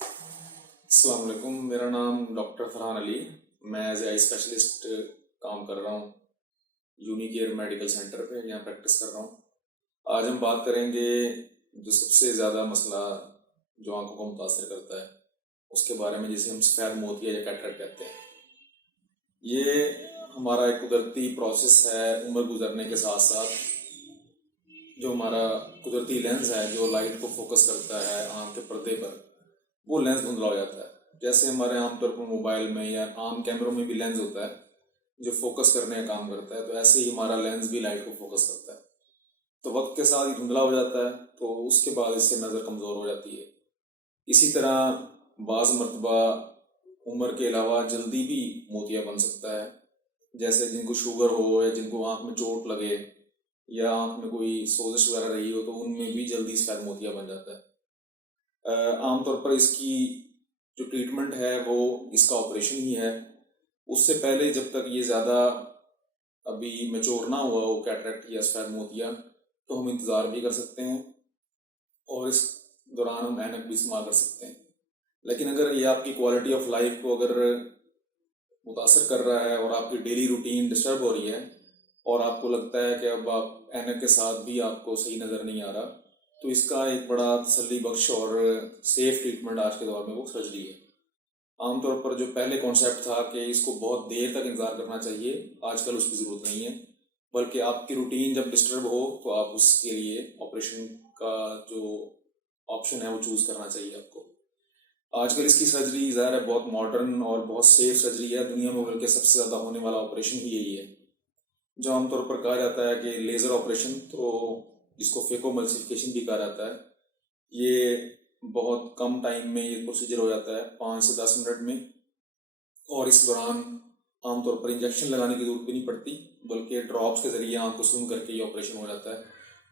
السلام علیکم، میرا نام ڈاکٹر فرحان علی ہے۔ میں ایز اے آئی اسپیشلسٹ کام کر رہا ہوں یونی کیئر میڈیکل سینٹر پہ، یہاں پریکٹس کر رہا ہوں۔ آج ہم بات کریں گے جو سب سے زیادہ مسئلہ جو آنکھوں کو متاثر کرتا ہے اس کے بارے میں، جسے ہم سفید موتیا یا کیٹریکٹ کہتے ہیں۔ یہ ہمارا ایک قدرتی پروسیس ہے، عمر گزرنے کے ساتھ ساتھ جو ہمارا قدرتی لینس ہے جو لائٹ کو فوکس کرتا ہے آنکھ کے پردے پر، وہ لینس دھندلا ہو جاتا ہے۔ جیسے ہمارے عام طور پر موبائل میں یا عام کیمروں میں بھی لینس ہوتا ہے جو فوکس کرنے کا کام کرتا ہے، تو ایسے ہی ہمارا لینس بھی لائٹ کو فوکس کرتا ہے۔ تو وقت کے ساتھ یہ دھندلا ہو جاتا ہے، تو اس کے بعد اس سے نظر کمزور ہو جاتی ہے۔ اسی طرح بعض مرتبہ عمر کے علاوہ جلدی بھی موتیا بن سکتا ہے، جیسے جن کو شوگر ہو یا جن کو آنکھ میں چوٹ لگے یا آنکھ میں کوئی سوزش وغیرہ رہی ہو، تو ان میں بھی جلدی سفید موتیا بن جاتا ہے۔ عام طور پر اس کی جو ٹریٹمنٹ ہے وہ اس کا آپریشن ہی ہے۔ اس سے پہلے جب تک یہ زیادہ ابھی میچور نہ ہوا ہو کیٹریکٹ یا سفید موتیا، تو ہم انتظار بھی کر سکتے ہیں اور اس دوران ہم اینک بھی استعمال کر سکتے ہیں۔ لیکن اگر یہ آپ کی کوالٹی آف لائف کو اگر متاثر کر رہا ہے اور آپ کی ڈیلی روٹین ڈسٹرب ہو رہی ہے اور آپ کو لگتا ہے کہ اب آپ اینک کے ساتھ بھی آپ کو صحیح نظر نہیں آ رہا، تو اس کا ایک بڑا تسلی بخش اور سیف ٹریٹمنٹ آج کے دور میں وہ سرجری ہے۔ عام طور پر جو پہلے کانسیپٹ تھا کہ اس کو بہت دیر تک انتظار کرنا چاہیے، آج کل اس کی ضرورت نہیں ہے، بلکہ آپ کی روٹین جب ڈسٹرب ہو تو آپ اس کے لیے آپریشن کا جو آپشن ہے وہ چوز کرنا چاہیے آپ کو۔ آج کل اس کی سرجری ظاہر ہے بہت ماڈرن اور بہت سیف سرجری ہے، دنیا میں بلکہ سب سے زیادہ ہونے والا آپریشن ہی یہی ہے، جو عام طور پر کہا جاتا ہے کہ لیزر آپریشن، تو جس کو فیکو ملسیفیکیشن بھی کہا جاتا ہے۔ یہ بہت کم ٹائم میں یہ پروسیجر ہو جاتا ہے، 5 سے 10 منٹ میں، اور اس دوران عام طور پر انجیکشن لگانے کی ضرورت بھی نہیں پڑتی، بلکہ ڈراپس کے ذریعے آنکھ کو سون کر کے یہ آپریشن ہو جاتا ہے،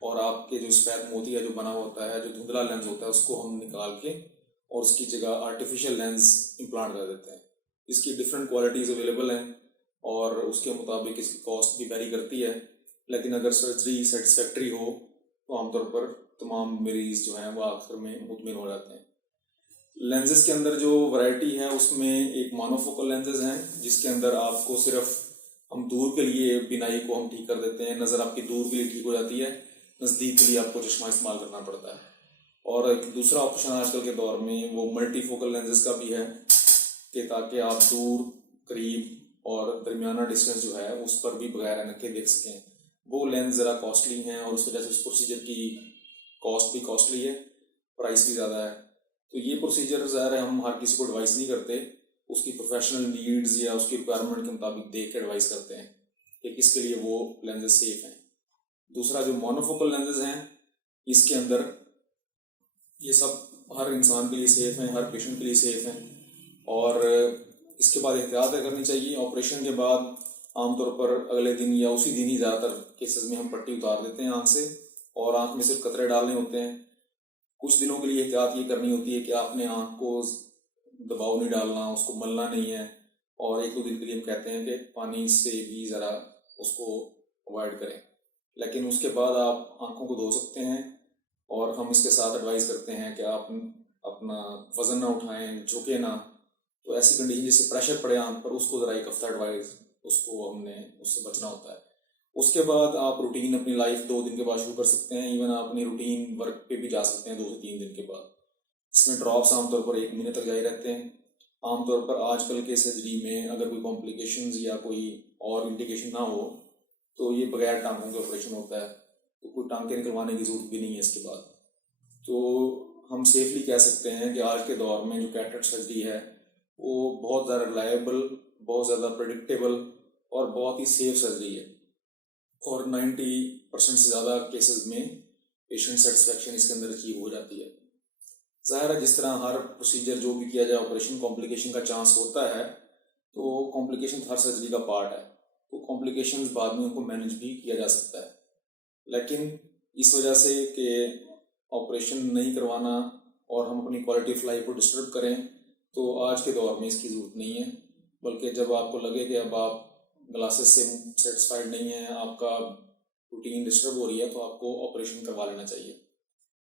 اور آپ کے جو سفید موتیا جو بنا ہوتا ہے، جو دھندلا لینس ہوتا ہے، اس کو ہم نکال کے اور اس کی جگہ آرٹیفیشیل لینس امپلانٹ کر دیتے ہیں۔ اس کی ڈفرینٹ کوالٹیز اویلیبل ہیں اور اس کے مطابق اس کی کاسٹ بھی ویری کرتی ہے، لیکن اگر سرجری سیٹسفیکٹری ہو تو عام طور پر تمام مریض جو ہیں وہ آخر میں مطمئن ہو جاتے ہیں۔ لینزز کے اندر جو ورائٹی ہے اس میں ایک مونوفوکل لینزز ہیں، جس کے اندر آپ کو صرف ہم دور کے لیے بینائی کو ہم ٹھیک کر دیتے ہیں، نظر آپ کی دور کے لیے ٹھیک ہو جاتی ہے، نزدیک کے لیے آپ کو چشمہ استعمال کرنا پڑتا ہے۔ اور ایک دوسرا آپشن آج کل کے دور میں وہ ملٹی فوکل لینزز کا بھی ہے، کہ تاکہ آپ دور، قریب اور درمیانہ ڈسٹینس جو ہے اس پر بھی بغیر اینک کے دیکھ سکیں۔ وہ لینز ذرا کاسٹلی ہیں اور اس وجہ سے اس پروسیجر کی کاسٹ بھی کاسٹلی ہے، پرائس بھی زیادہ ہے۔ تو یہ پروسیجر ظاہر ہے ہم ہر کسی کو ایڈوائز نہیں کرتے، اس کی پروفیشنل نیڈز یا اس کی ریکوائرمنٹ کے مطابق دیکھ کے ایڈوائز کرتے ہیں کہ کس کے لیے وہ لینزز سیف ہیں۔ دوسرا جو مونوفوکل لینزز ہیں، اس کے اندر یہ سب ہر انسان کے لیے سیف ہیں، ہر پیشنٹ کے لیے سیف ہیں، اور اس کے بعد احتیاط کرنی چاہیے۔ آپریشن کے بعد عام طور پر اگلے دن یا اسی دن ہی زیادہ تر کیسز میں ہم پٹی اتار دیتے ہیں آنکھ سے، اور آنکھ میں صرف قطرے ڈالنے ہوتے ہیں۔ کچھ دنوں کے لیے احتیاط یہ کرنی ہوتی ہے کہ آپ نے آنکھ کو دباؤ نہیں ڈالنا، اس کو ملنا نہیں ہے، اور 1-2 دن کے لیے ہم کہتے ہیں کہ پانی سے بھی ذرا اس کو اوائڈ کریں۔ لیکن اس کے بعد آپ آنکھوں کو دھو سکتے ہیں، اور ہم اس کے ساتھ ایڈوائز کرتے ہیں کہ آپ اپنا وزن نہ اٹھائیں، جھکے نہ۔ تو ایسی کنڈیشن جس سے پریشر پڑے آنکھ پر، اس کو ذرا ایک ہفتہ ایڈوائز، اس کو ہم نے اس سے بچنا ہوتا ہے۔ اس کے بعد آپ روٹین اپنی لائف 2 دن کے بعد شروع کر سکتے ہیں، ایون آپ اپنی روٹین ورک پہ بھی جا سکتے ہیں 2 سے 3 دن کے بعد۔ اس میں ڈراپس عام طور پر 1 مہینے تک جاری رہتے ہیں۔ عام طور پر آج کل کے سرجری میں اگر کوئی کمپلیکیشنز یا کوئی اور انڈیکیشن نہ ہو تو یہ بغیر ٹانکوں کے آپریشن ہوتا ہے، تو کوئی ٹانکے نکلوانے کی ضرورت بھی نہیں ہے اس کے بعد۔ تو ہم سیفلی کہہ سکتے ہیں کہ آج کے دور میں جو کیٹریکٹ سرجری ہے وہ بہت زیادہ ریلائبل، بہت زیادہ پریڈکٹیبل اور بہت ہی سیف سرجری ہے، اور 90% سے زیادہ کیسز میں پیشنٹ سیٹسفیکشن اس کے اندر اچیو ہو جاتی ہے۔ ظاہر ہے جس طرح ہر پروسیجر جو بھی کیا جائے آپریشن کمپلیکیشن کا چانس ہوتا ہے، تو کمپلیکیشن ہر سرجری کا پارٹ ہے، تو کمپلیکیشنز بعد میں ان کو مینیج بھی کیا جا سکتا ہے۔ لیکن اس وجہ سے کہ آپریشن نہیں کروانا اور ہم اپنی کوالٹی آف لائف کو ڈسٹرب کریں، تو آج کے دور میں اس کی ضرورت نہیں ہے، بلکہ جب آپ کو لگے کہ اب آپ گلاسز سے سیٹسفائڈ نہیں ہیں، آپ کا روٹین ڈسٹرب ہو رہی ہے، تو آپ کو آپریشن کروا لینا چاہیے۔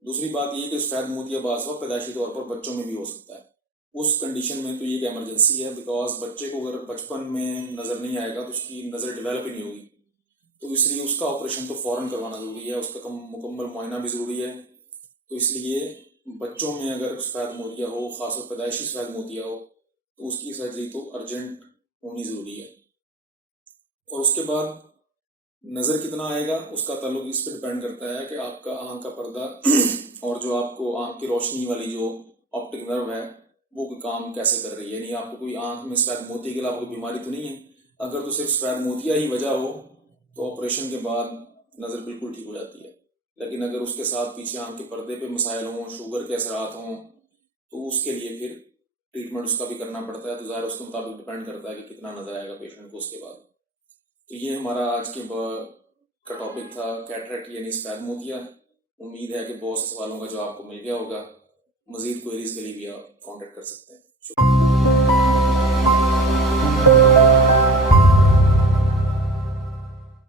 دوسری بات یہ کہ سفید موتیا بعض وقت پیدائشی طور پر بچوں میں بھی ہو سکتا ہے. اس کنڈیشن میں تو یہ ایک ایمرجنسی ہے، بیکاز بچے کو اگر بچپن میں نظر نہیں آئے گا تو اس کی نظر ڈیولپ ہی نہیں ہوگی، تو اس لیے اس کا آپریشن تو فوراً کروانا ضروری ہے، اس کا مکمل معائنہ بھی ضروری ہے. تو اس لیے بچوں میں اگر سفید موتیا ہو، خاص طور پیدائشی سفید موتیا ہو، تو اس کی سرجری تو ارجنٹ ہونی ضروری ہے. اور اس کے بعد نظر کتنا آئے گا اس کا تعلق اس پہ ڈپینڈ کرتا ہے کہ آپ کا آنکھ کا پردہ اور جو آپ کو آنکھ کی روشنی والی جو آپٹک نرو ہے وہ کام کیسے کر رہی ہے. یعنی آپ کو کوئی آنکھ میں سفید موتی کے علاوہ کوئی بیماری تو نہیں ہے. اگر تو صرف سفید موتیا ہی وجہ ہو تو آپریشن کے بعد نظر بالکل ٹھیک ہو جاتی ہے، لیکن اگر اس کے ساتھ پیچھے آنکھ کے پردے پہ مسائل ہوں، شوگر کے اثرات ہوں، تو اس کے لیے پھر ٹریٹمنٹ اس کا بھی کرنا پڑتا ہے. تو ظاہر اس کے مطابق ڈپینڈ کرتا ہے کہ کتنا نظر آئے گا پیشنٹ کو اس کے بعد. تو یہ ہمارا آج کے کا ٹاپک تھا کیٹریکٹ یعنی سفید موتیا. امید ہے کہ بہت سے سوالوں کا جواب آپ کو مل گیا ہوگا. مزید کوئریز کے لیے بھی آپ کانٹیکٹ کر سکتے ہیں. شکریہ.